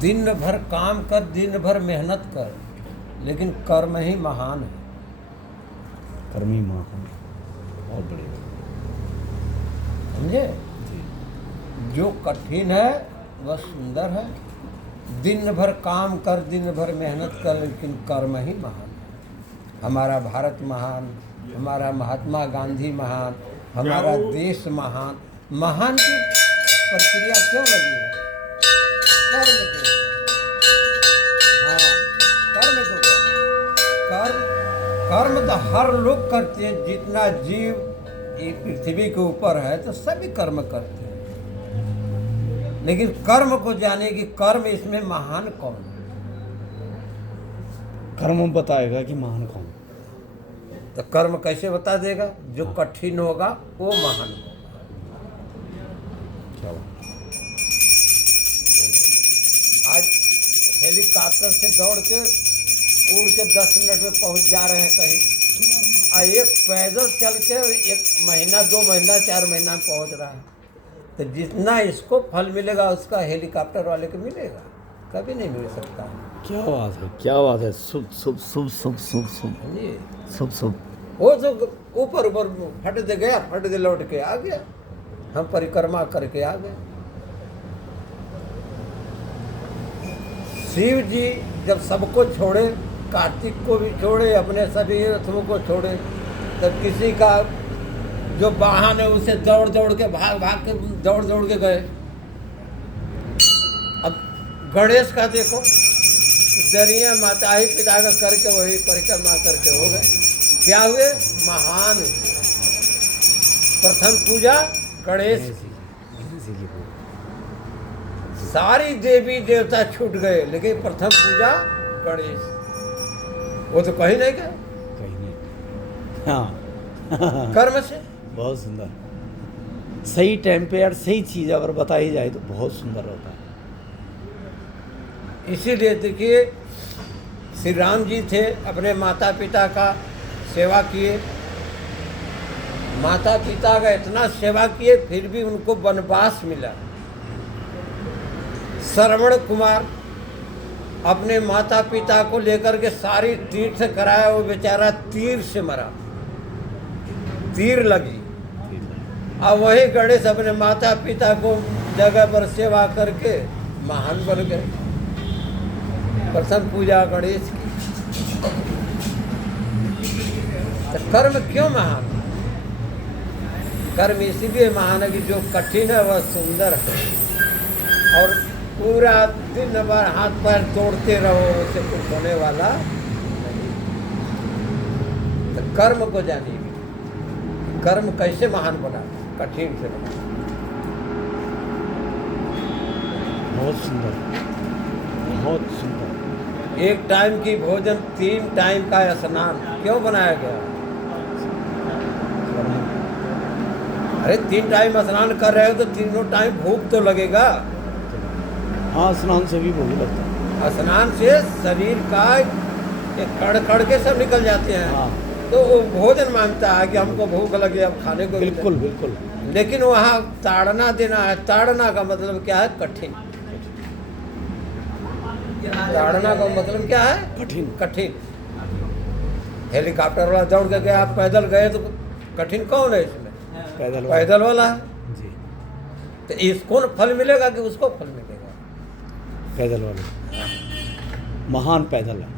दिन भर काम कर, दिन भर मेहनत कर, लेकिन कर्म ही महान है। कर्म ही महान, बहुत बढ़िया समझे? जी। जो कठिन है वह सुंदर है। दिन भर काम कर, दिन भर मेहनत कर, लेकिन कर्म ही महान है। हमारा भारत महान, हमारा महात्मा गांधी महान, हमारा देश महान। महान की प्रक्रिया क्यों लगी है? कर्म के। हाँ, कर्म तो कर्म कर्म तो हर लोग करते हैं। जितना जीव ये पृथ्वी के ऊपर है तो सभी कर्म करते हैं, लेकिन कर्म को जाने की कर्म इसमें महान कौन है? कर्म बताएगा कि महान कौन। तो कर्म कैसे बता देगा? जो कठिन होगा वो महान होगा। क्या बात। आज हेलीकॉप्टर से दौड़ के उड़ के 10 मिनट में पहुंच जा रहे हैं कहीं, और एक पैदल चल के 1 महीना 2 महीना 4 महीना में पहुंच रहा है। तो जितना इसको फल मिलेगा उसका हेलीकॉप्टर वाले को मिलेगा? कभी नहीं मिल सकता है। क्या बात है, क्या बात है। शुभ शुभ शुभ शुभ शुभ शुभ समझिए? शुभ शुभ। वो जो ऊपर ऊपर फट दे गया, फट दे लौट के आ गया, हम परिक्रमा करके आ गए। शिव जी जब सबको छोड़े, कार्तिक को भी छोड़े, अपने सभी रथों को छोड़े, तब किसी का जो वाहन है उसे दौड़ दौड़ के भाग भाग के दौड़ दौड़ के गए। अब गणेश का देखो, दरिया माता ही पिता का करके वही परिक्रमा करके हो गए। क्या हुए? महान हुए। प्रथम पूजा गणेश की। सारी देवी देवता छूट गए, लेकिन प्रथम पूजा गणेश। वो तो कहीं नहीं गए, कहीं नहीं। हाँ कर्म से। बहुत सुंदर। सही टाइम पे यार सही चीज़ अगर बताई जाए तो बहुत सुंदर होता है। इसीलिए देखिए, श्री राम जी थे, अपने माता पिता का सेवा किए, माता पिता का इतना सेवा किए, फिर भी उनको वनवास मिला। श्रवण कुमार अपने माता पिता को लेकर के सारी तीर्थ कराया, वो बेचारा तीर से मरा, तीर लगी। अब वही गणेश अपने माता पिता को जगह पर सेवा करके महान बन गए। प्रथम पूजा गणेश की। तो कर्म क्यों महान है? कर्म इसलिए महान है कि जो कठिन है वह सुंदर है, और पूरा दिन भर हाथ पैर तोड़ते रहो, उससे कुछ होने वाला नहीं। तो कर्म को जानिए, कर्म कैसे महान बना, कठिन से बना। बहुत सुंदर, बहुत सुंदर। एक टाइम की भोजन, 3 टाइम का स्नान क्यों बनाया गया? अरे 3 टाइम स्नान कर रहे हो तो तीनों टाइम भूख तो लगेगा। हाँ, स्नान से भी भूख लगता है। स्नान से शरीर का एक कड़ कड़ के सब निकल जाते हैं। हाँ। तो वो भोजन मांगता है कि हमको भूख लगे, अब खाने को बिल्कुल बिल्कुल। लेकिन वहाँ ताड़ना देना है। ताड़ना का मतलब क्या है? कठिन। ताड़ना का मतलब क्या है? कठिन। कठिन। हेलीकॉप्टर वाला दौड़ के गया, आप पैदल गए तो कठिन कौन है इसमें? पैदल वाला है जी। तो इसको फल मिलेगा कि उसको फल मिलेगा? पैदल वाले महान पैदल है।